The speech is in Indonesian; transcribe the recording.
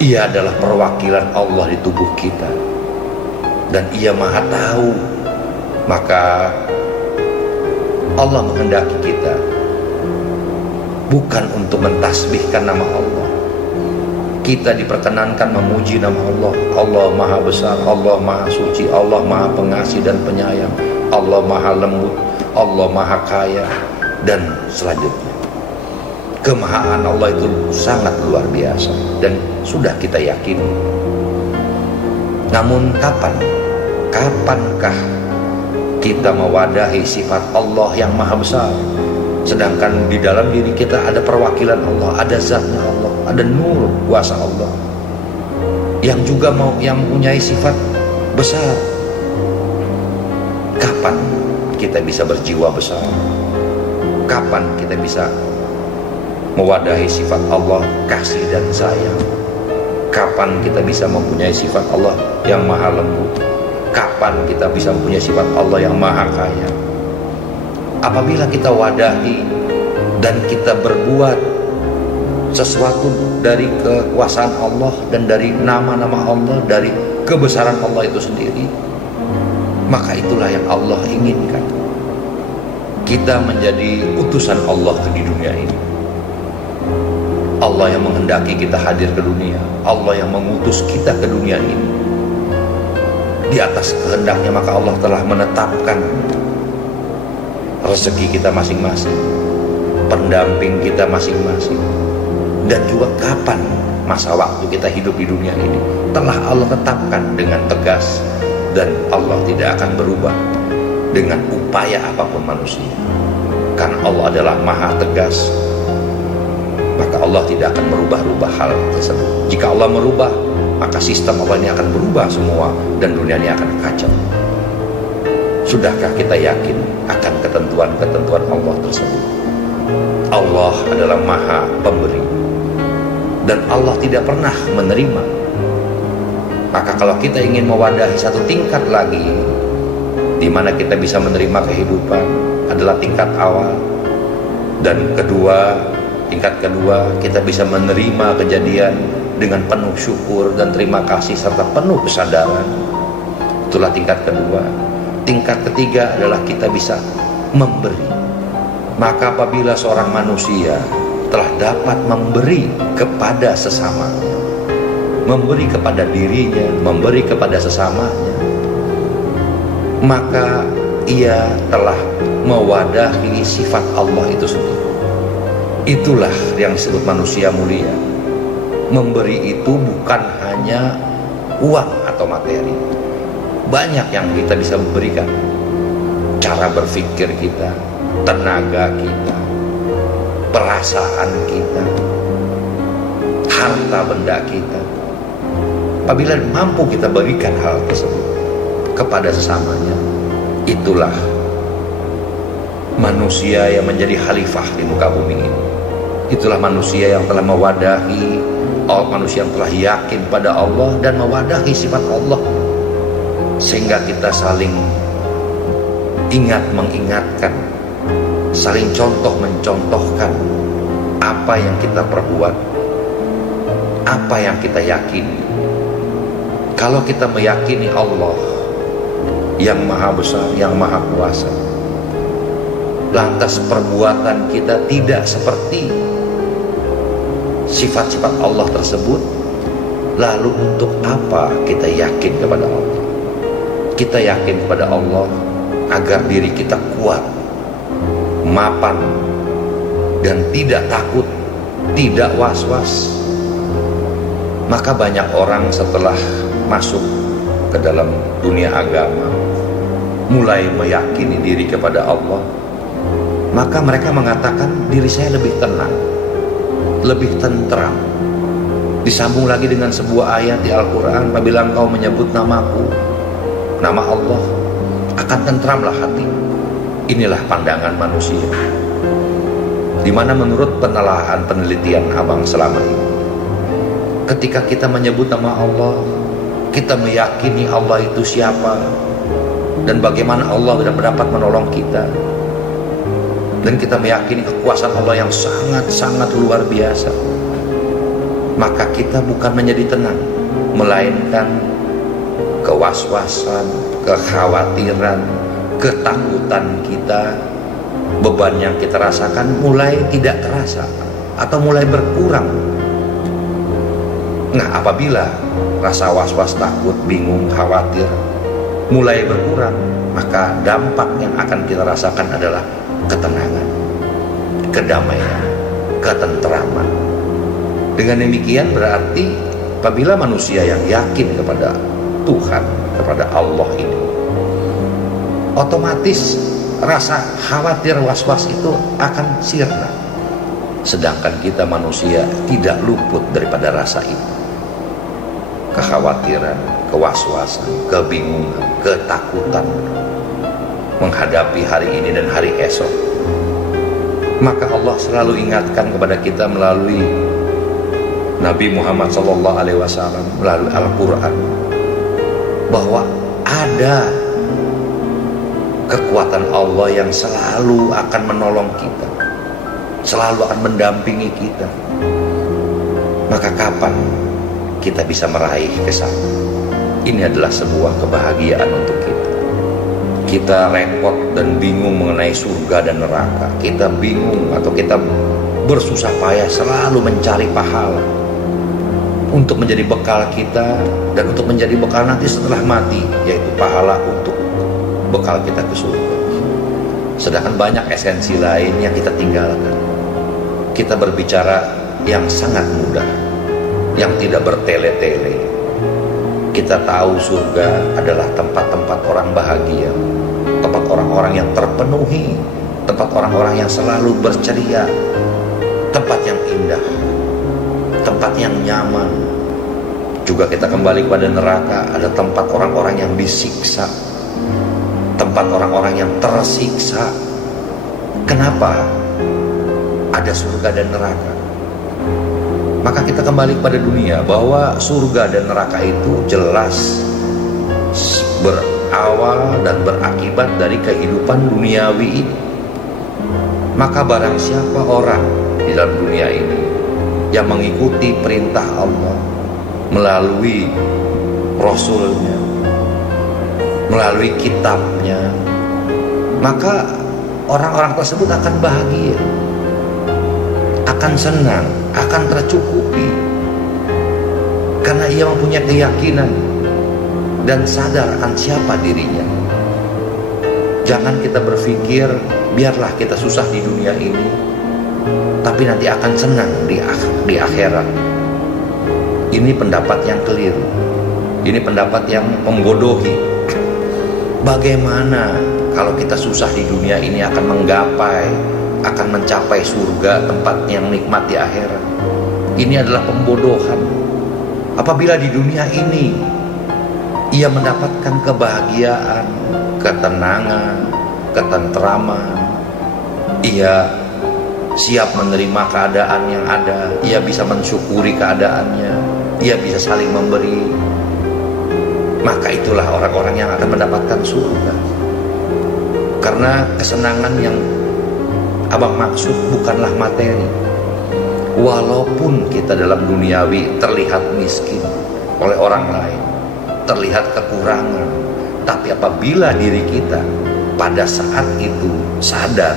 Ia adalah perwakilan Allah di tubuh kita, dan Ia Maha Tahu. Maka Allah menghendaki kita bukan untuk mentasbihkan nama Allah. Kita diperkenankan memuji nama Allah. Allah Maha Besar, Allah Maha Suci, Allah Maha Pengasih dan Penyayang, Allah Maha Lembut, Allah Maha Kaya, dan selanjutnya. Kemahaan Allah itu sangat luar biasa dan sudah kita yakini. Namun kapankah kita mewadahi sifat Allah yang Maha Besar, sedangkan di dalam diri kita ada perwakilan Allah, ada zatnya Allah, ada nur kuasa Allah yang juga yang mempunyai sifat besar. Kapan kita bisa berjiwa besar? Kapan kita bisa mewadahi sifat Allah kasih dan sayang? Kapan kita bisa mempunyai sifat Allah yang maha lembut? Kapan kita bisa mempunyai sifat Allah yang maha kaya? Apabila kita wadahi dan kita berbuat sesuatu dari kekuasaan Allah dan dari nama-nama Allah, dari kebesaran Allah itu sendiri, maka itulah yang Allah inginkan. Kita menjadi utusan Allah di dunia ini. Allah yang menghendaki kita hadir ke dunia, Allah yang mengutus kita ke dunia ini. Di atas kehendaknya maka Allah telah menetapkan rezeki kita masing-masing, pendamping kita masing-masing, dan juga kapan masa waktu kita hidup di dunia ini telah Allah tetapkan dengan tegas, dan Allah tidak akan berubah dengan upaya apapun manusia, karena Allah adalah maha tegas. Maka Allah tidak akan merubah-rubah hal tersebut. Jika Allah merubah, maka sistem Allah ini akan berubah semua dan dunia ini akan kacau. Sudahkah kita yakin akan ketentuan-ketentuan Allah tersebut? Allah adalah maha pemberi, dan Allah tidak pernah menerima. Maka kalau kita ingin mewadahi satu tingkat lagi, di mana kita bisa menerima kehidupan, adalah tingkat awal. Dan tingkat kedua, kita bisa menerima kejadian dengan penuh syukur dan terima kasih serta penuh kesadaran. Itulah tingkat kedua. Tingkat ketiga adalah kita bisa memberi. Maka apabila seorang manusia telah dapat memberi kepada sesamanya, memberi kepada dirinya, memberi kepada sesamanya, maka ia telah mewadahi sifat Allah itu sendiri. Itulah yang disebut manusia mulia. Memberi itu bukan hanya uang atau materi. Banyak yang kita bisa berikan. Cara berpikir kita, tenaga kita, perasaan kita, harta benda kita. Apabila mampu kita berikan hal tersebut kepada sesamanya, itulah manusia yang menjadi khalifah di muka bumi ini. Itulah manusia yang telah mewadahi, manusia yang telah yakin pada Allah dan mewadahi sifat Allah, sehingga kita saling mengingatkan, saling mencontohkan apa yang kita perbuat, apa yang kita yakini. Kalau kita meyakini Allah yang maha besar, yang maha kuasa, lantas perbuatan kita tidak seperti sifat-sifat Allah tersebut, lalu untuk apa kita yakin kepada Allah? Kita yakin kepada Allah agar diri kita kuat, mapan, dan tidak takut, tidak was-was. Maka banyak orang setelah masuk ke dalam dunia agama, mulai meyakini diri kepada Allah, maka mereka mengatakan diri saya lebih tenang, lebih tentram. Disambung lagi dengan sebuah ayat di Al-Quran, apabila engkau menyebut namaku, nama Allah, akan tentramlah hati. Inilah pandangan manusia, dimana menurut penelitian abang selama ini, ketika kita menyebut nama Allah, kita meyakini Allah itu siapa dan bagaimana Allah dapat menolong kita, dan kita meyakini kekuasaan Allah yang sangat-sangat luar biasa, maka kita bukan menjadi tenang, melainkan kewaswasan, kekhawatiran, ketakutan kita, beban yang kita rasakan mulai tidak terasa atau mulai berkurang. Nah, apabila rasa was-was, takut, bingung, khawatir mulai berkurang, maka dampak yang akan kita rasakan adalah ketenangan, kedamaian, ketentraman. Dengan demikian berarti apabila manusia yang yakin kepada Tuhan, kepada Allah ini, otomatis rasa khawatir, was-was itu akan sirna. Sedangkan kita manusia tidak luput daripada rasa itu. Kekhawatiran, kewaswasan, kebingungan, ketakutan menghadapi hari ini dan hari esok. Maka Allah selalu ingatkan kepada kita melalui Nabi Muhammad SAW, melalui Al-Quran, bahwa ada kekuatan Allah yang selalu akan menolong kita, selalu akan mendampingi kita. Maka kapan kita bisa meraih ke sana? Ini adalah sebuah kebahagiaan untuk kita. Kita repot dan bingung mengenai surga dan neraka. Kita bingung atau kita bersusah payah selalu mencari pahala untuk menjadi bekal kita dan untuk menjadi bekal nanti setelah mati, yaitu pahala untuk bekal kita ke surga. Sedangkan banyak esensi lain yang kita tinggalkan. Kita berbicara yang sangat mudah, yang tidak bertele-tele. Kita tahu surga adalah tempat-tempat orang bahagia, tempat orang-orang yang terpenuhi, tempat orang-orang yang selalu berceria, tempat yang indah, tempat yang nyaman. Juga kita kembali kepada neraka, ada tempat orang-orang yang disiksa, tempat orang-orang yang tersiksa. Kenapa ada surga dan neraka? Maka kita kembali kepada dunia, bahwa surga dan neraka itu jelas berawal dan berakibat dari kehidupan duniawi ini. Maka barang siapa orang di dalam dunia ini yang mengikuti perintah Allah melalui Rasulnya, melalui kitabnya, maka orang-orang tersebut akan bahagia, akan senang, akan tercukupi, karena ia mempunyai keyakinan dan sadar akan siapa dirinya. Jangan kita berpikir biarlah kita susah di dunia ini, tapi nanti akan senang di akhirat. Ini pendapat yang keliru, ini pendapat yang membodohi. Bagaimana kalau kita susah di dunia ini akan mencapai surga, tempat yang nikmat di akhirat? Ini adalah pembodohan. Apabila di dunia ini ia mendapatkan kebahagiaan, ketenangan, ketentraman, ia siap menerima keadaan yang ada, ia bisa mensyukuri keadaannya, ia bisa saling memberi, maka itulah orang-orang yang akan mendapatkan surga. Karena kesenangan yang abang maksud bukanlah materi. Walaupun kita dalam duniawi terlihat miskin oleh orang lain, terlihat kekurangan, tapi apabila diri kita pada saat itu sadar